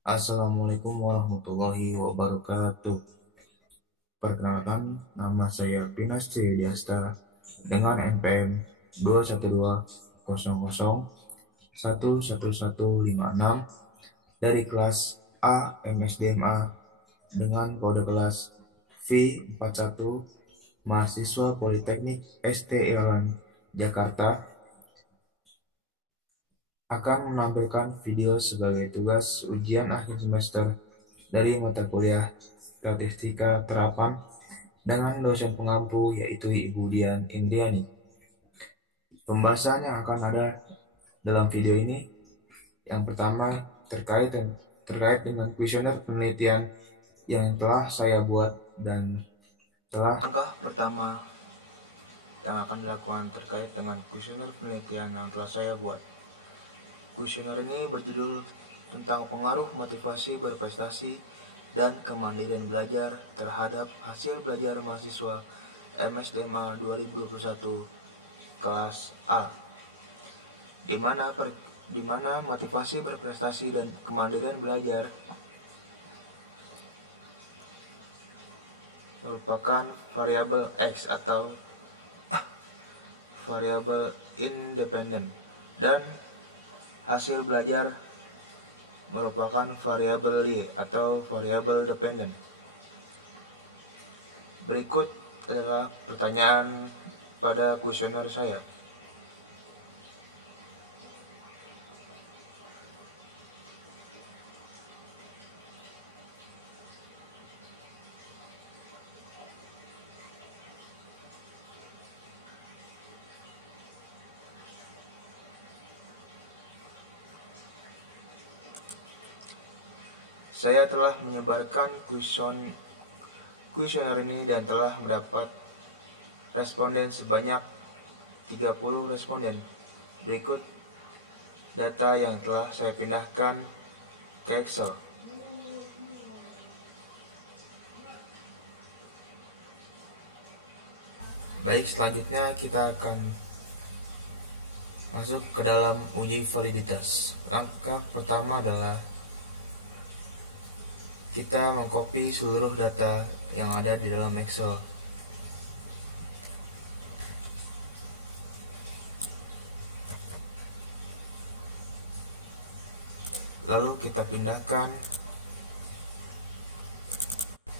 Assalamualaikum warahmatullahi wabarakatuh. Perkenalkan, nama saya Pinas Diasta dengan NPM 21200111156 dari kelas A MSDMA dengan kode kelas V41, mahasiswa Politeknik ST Irawan Jakarta, akan menampilkan video sebagai tugas ujian akhir semester dari mata kuliah Statistika Terapan dengan dosen pengampu yaitu Ibu Dian Indiani. Pembahasan yang akan ada dalam video ini yang pertama terkait dengan kuesioner penelitian yang telah saya buat dan telah langkah pertama yang akan dilakukan terkait dengan kuesioner penelitian yang telah saya buat. Kuesioner ini berjudul tentang pengaruh motivasi berprestasi dan kemandirian belajar terhadap hasil belajar mahasiswa MSDMA 2021 kelas A, di mana motivasi berprestasi dan kemandirian belajar merupakan variabel X atau variabel independen dan hasil belajar merupakan variabel Y atau variabel dependen. Berikut adalah pertanyaan pada kuesioner saya. Saya telah menyebarkan kuesioner ini dan telah mendapat responden sebanyak 30 responden. Berikut data yang telah saya pindahkan ke Excel. Baik, selanjutnya kita akan masuk ke dalam uji validitas. Langkah pertama adalah kita mengcopy seluruh data yang ada di dalam Excel. Lalu kita pindahkan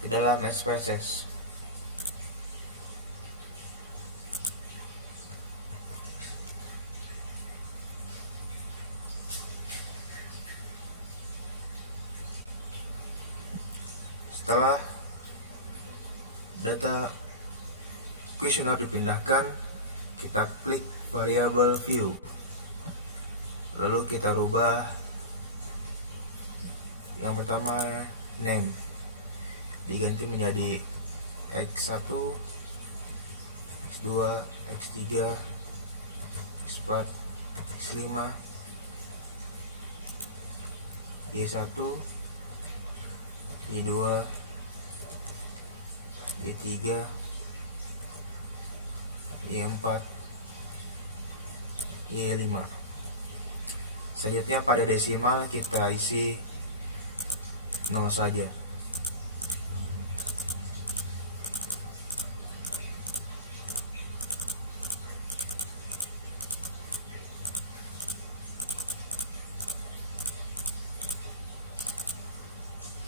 ke dalam SPSS. Setelah data kuesioner dipindahkan, kita klik variabel view. Lalu kita rubah yang pertama name, diganti menjadi X1, X2, X3, X4, X5, Y1, Y2, Y3, Y4, Y5. Selanjutnya pada desimal kita isi 0 saja.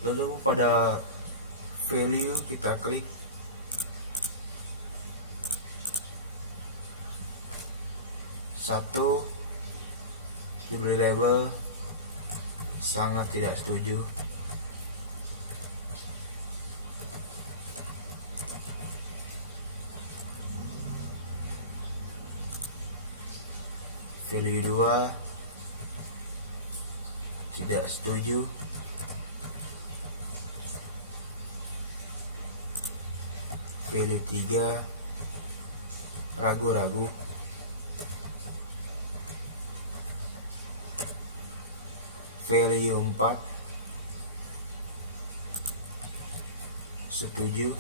Lalu pada value kita klik satu, diberi label sangat tidak setuju. Value 2 tidak setuju. Value 3 ragu-ragu. Value 4 setuju.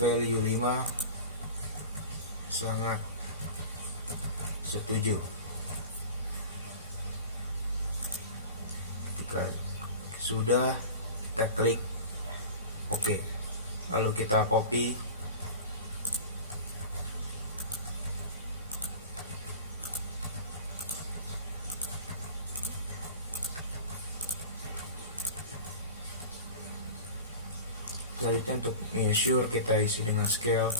Value 5 sangat setuju. sudah, kita klik OK. Lalu kita copy. Selanjutnya untuk measure kita isi dengan scale.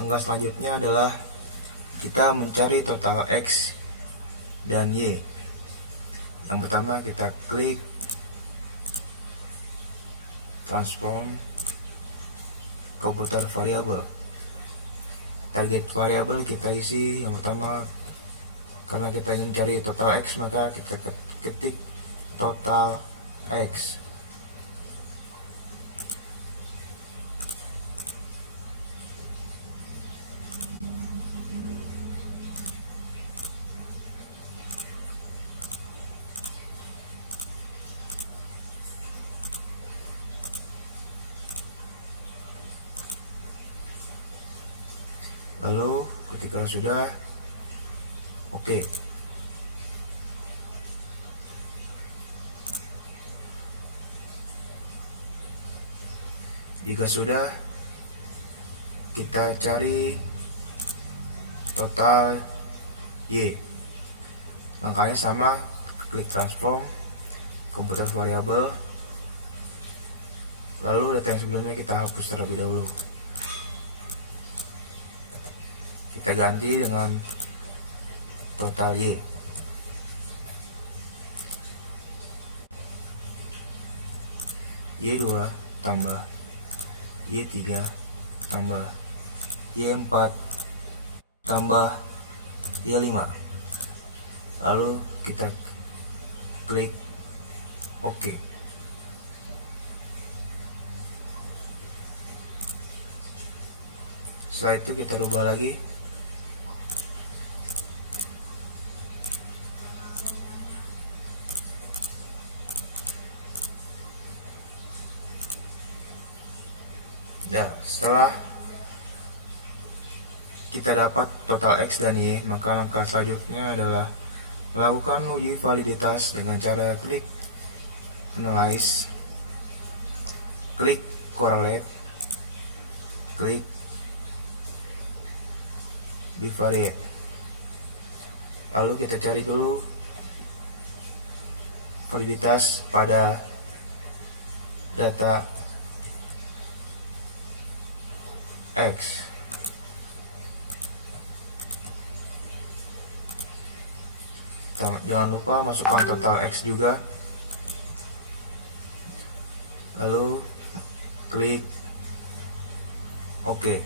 Langkah selanjutnya adalah kita mencari total X dan Y. Yang pertama kita klik transform komputer variabel. Target variabel kita isi yang pertama, karena kita ingin cari total X maka kita ketik total X. Lalu ketika sudah OK, jika sudah, kita cari total Y. Langkahnya sama, klik transform komputer variabel, lalu data yang sebelumnya kita hapus terlebih dahulu. Kita ganti dengan total Y. Y2 tambah Y3 tambah Y4 tambah Y5. Lalu kita klik OK. Setelah itu kita rubah lagi. Nah, setelah kita dapat total X dan Y, maka langkah selanjutnya adalah melakukan uji validitas dengan cara klik analyze, klik correlate, klik bivariate. Lalu kita cari dulu validitas pada data X. Jangan lupa masukkan total X juga. Lalu klik OK.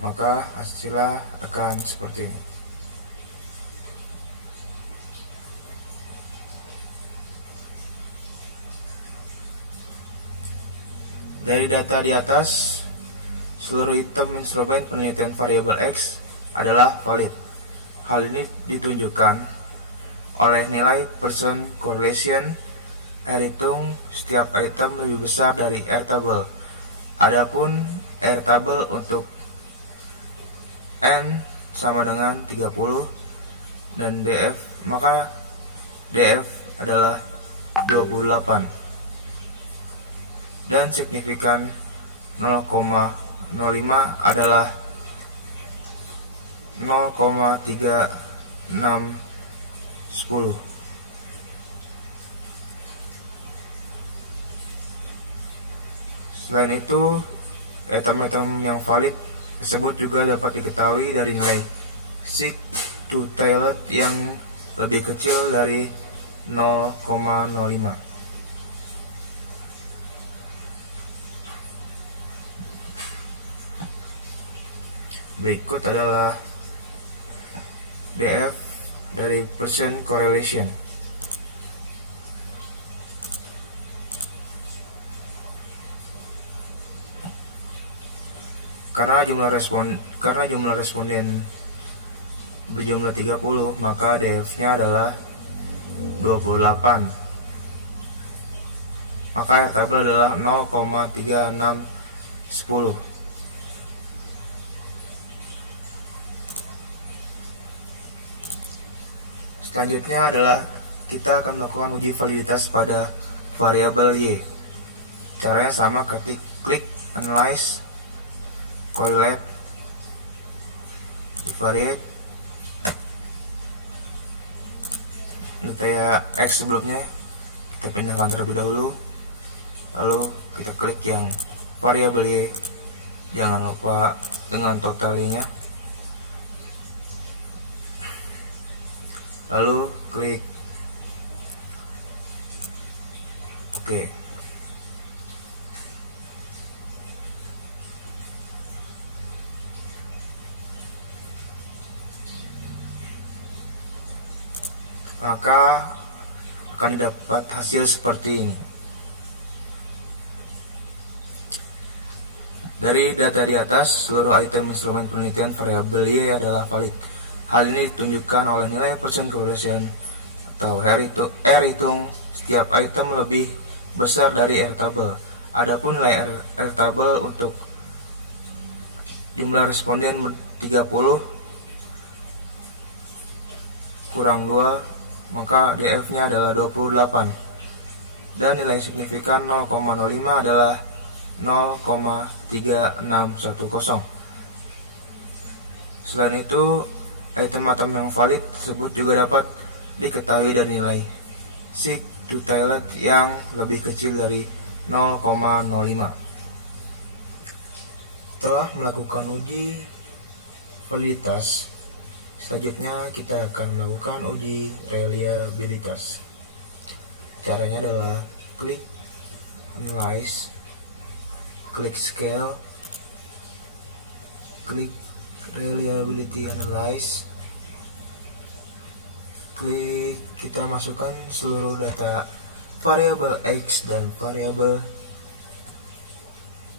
Maka hasilnya akan seperti ini. Dari data di atas, seluruh item instrumen penelitian variabel X adalah valid. Hal ini ditunjukkan oleh nilai percent correlation R hitung setiap item lebih besar dari R table. Adapun R table untuk N sama dengan 30 dan DF, maka DF adalah 28. Dan signifikan 0,05 adalah 0,3610. Selain itu, item-item yang valid tersebut juga dapat diketahui dari nilai sig to tailed yang lebih kecil dari 0,05. Berikut adalah DF dari percent correlation. Karena jumlah responden berjumlah 30, maka DF-nya adalah 28. Maka airtable adalah 0,3610. Selanjutnya adalah kita akan melakukan uji validitas pada variabel Y. Caranya sama, klik analyze, correlate, divariate. Data X sebelumnya kita pindahkan terlebih dahulu, lalu kita klik yang variabel Y, jangan lupa dengan totalnya, lalu klik OK. Maka akan didapat hasil seperti ini. Dari data di atas, seluruh item instrumen penelitian variabel Y adalah valid. Hal ini ditunjukkan oleh nilai persen correlation atau R hitung setiap item lebih besar dari R table. Adapun nilai R table untuk jumlah responden 30 kurang 2, maka DF-nya adalah 28, dan nilai signifikan 0,05 adalah 0,3610. Selain itu, item-item yang valid tersebut juga dapat diketahui dari nilai sig to tailed yang lebih kecil dari 0,05. Setelah melakukan uji validitas, selanjutnya kita akan melakukan uji reliabilitas. Caranya adalah klik analyze, klik scale, klik reliability analyze, klik kita masukkan seluruh data variabel X dan variabel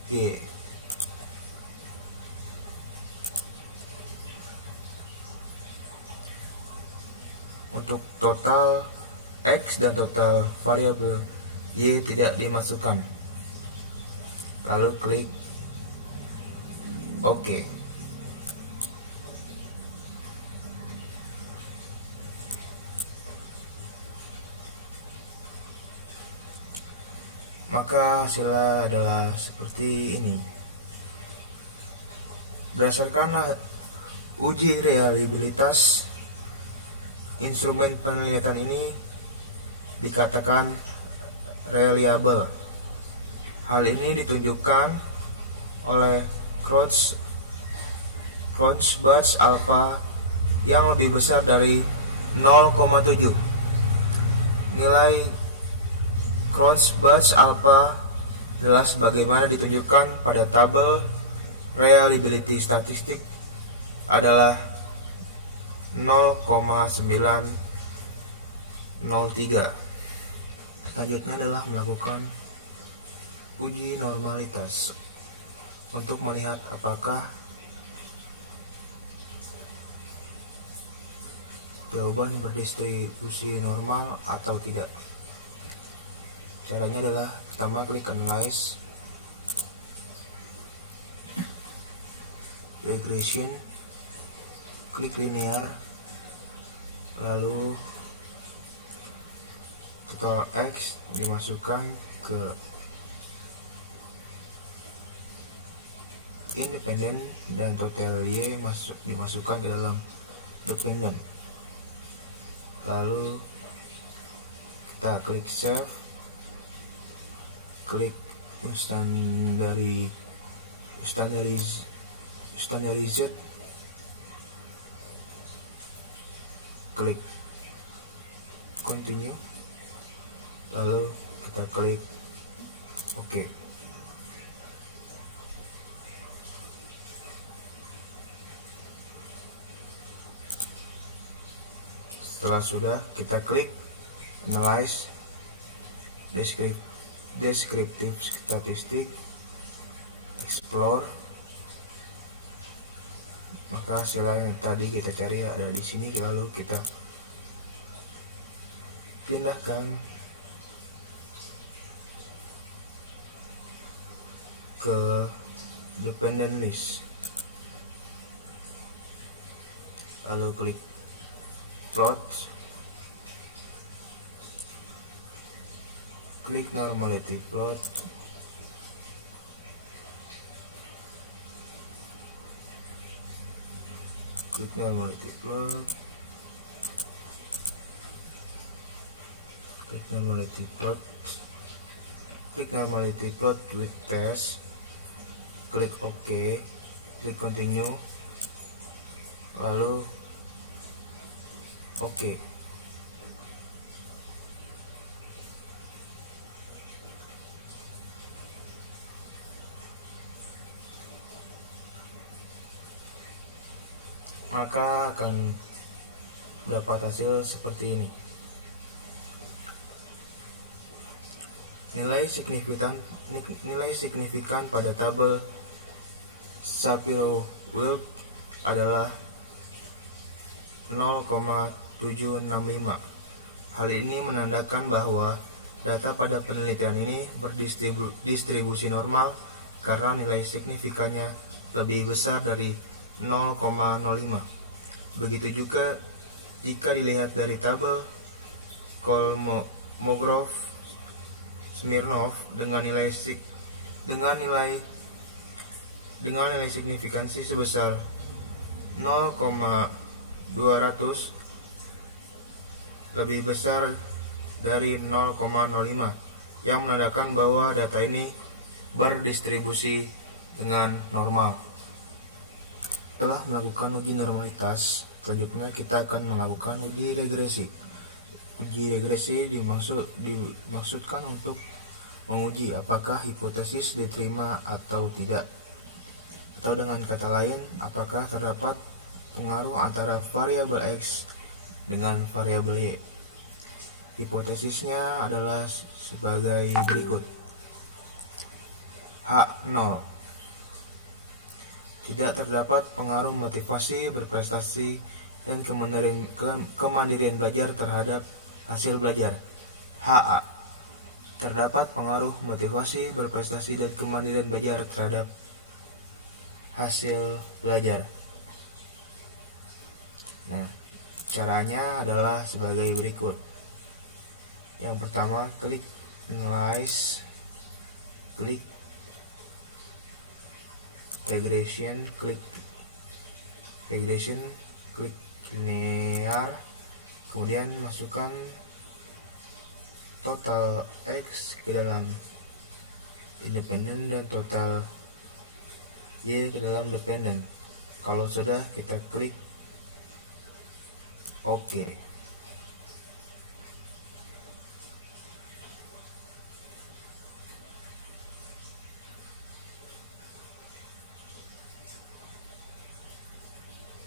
Y. Untuk total X dan total variabel Y tidak dimasukkan. Lalu klik OK. Maka hasilnya adalah seperti ini. Berdasarkan uji reliabilitas, instrumen penelitian ini dikatakan reliable. Hal ini ditunjukkan oleh Crouch-Batch alpha yang lebih besar dari 0,7. Nilai Crouch-Batch alpha adalah sebagaimana ditunjukkan pada tabel reliability statistik adalah 0,903. Selanjutnya adalah melakukan uji normalitas untuk melihat apakah jawaban berdistribusi normal atau tidak. Caranya adalah pertama klik analyze, regression, klik linear, lalu total X dimasukkan ke independen dan total Y dimasukkan ke dalam dependent. Lalu kita klik save, klik standardized, klik continue, lalu kita klik OK. Setelah sudah, kita klik analyze, descriptive statistic, explore, Maka hasil yang tadi kita cari ada di sini, lalu kita pindahkan ke dependent list, lalu klik plot, klik normality plot, klik normality plot, klik normality plot, klik normality plot with test, klik OK, klik continue, lalu OK. Maka akan dapat hasil seperti ini. Nilai signifikan pada tabel Shapiro-Wilk adalah 0,765. Hal ini menandakan bahwa data pada penelitian ini berdistribusi normal karena nilai signifikannya lebih besar dari 0,05. Begitu juga jika dilihat dari tabel Kolmogorov-Smirnov dengan nilai signifikansi sebesar 0,200 lebih besar dari 0,05, yang menandakan bahwa data ini berdistribusi dengan normal. Setelah melakukan uji normalitas, selanjutnya kita akan melakukan uji regresi. Uji regresi dimaksudkan untuk menguji apakah hipotesis diterima atau tidak. Atau dengan kata lain, apakah terdapat pengaruh antara variabel X dengan variabel Y. Hipotesisnya adalah sebagai berikut. H0. Tidak terdapat pengaruh motivasi berprestasi dan kemandirian belajar terhadap hasil belajar. HA. Terdapat pengaruh motivasi berprestasi dan kemandirian belajar terhadap hasil belajar. Nah, caranya adalah sebagai berikut. Yang pertama, klik analyze, klik regression, klik linear, kemudian masukkan total X ke dalam independen dan total Y ke dalam dependen. Kalau sudah, kita klik OK.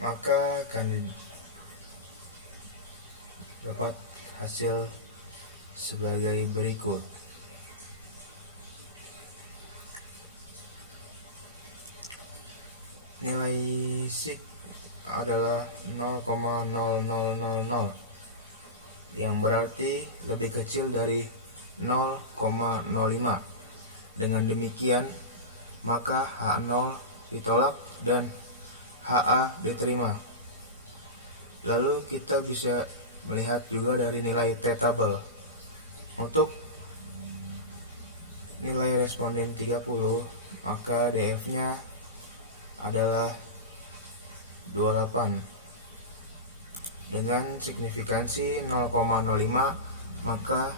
Maka akan dapat hasil sebagai berikut. Nilai sig adalah 0,0000, yang berarti lebih kecil dari 0,05. Dengan demikian, maka H0 ditolak dan HA diterima. Lalu kita bisa melihat juga dari nilai T-tabel. Untuk nilai responden 30, maka DF-nya adalah 28. Dengan signifikansi 0,05, maka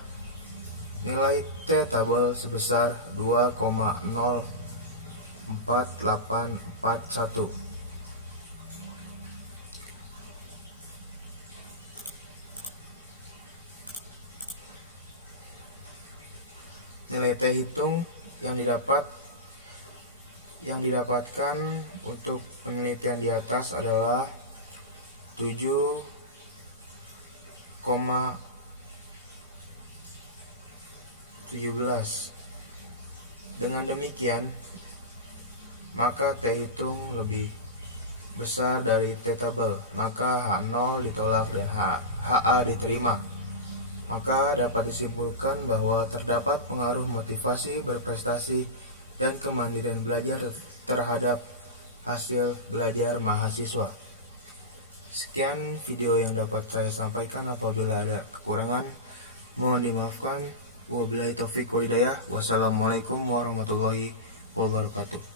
nilai T-tabel sebesar 2,04841. Nilai T hitung yang didapatkan untuk penelitian di atas adalah 7,17. Dengan demikian, maka T hitung lebih besar dari T tabel, maka H0 ditolak dan HA diterima. Maka dapat disimpulkan bahwa terdapat pengaruh motivasi berprestasi dan kemandirian belajar terhadap hasil belajar mahasiswa. Sekian video yang dapat saya sampaikan. Apabila ada kekurangan, mohon dimaafkan. Wabillahi taufiq wal hidayah. Wassalamualaikum warahmatullahi wabarakatuh.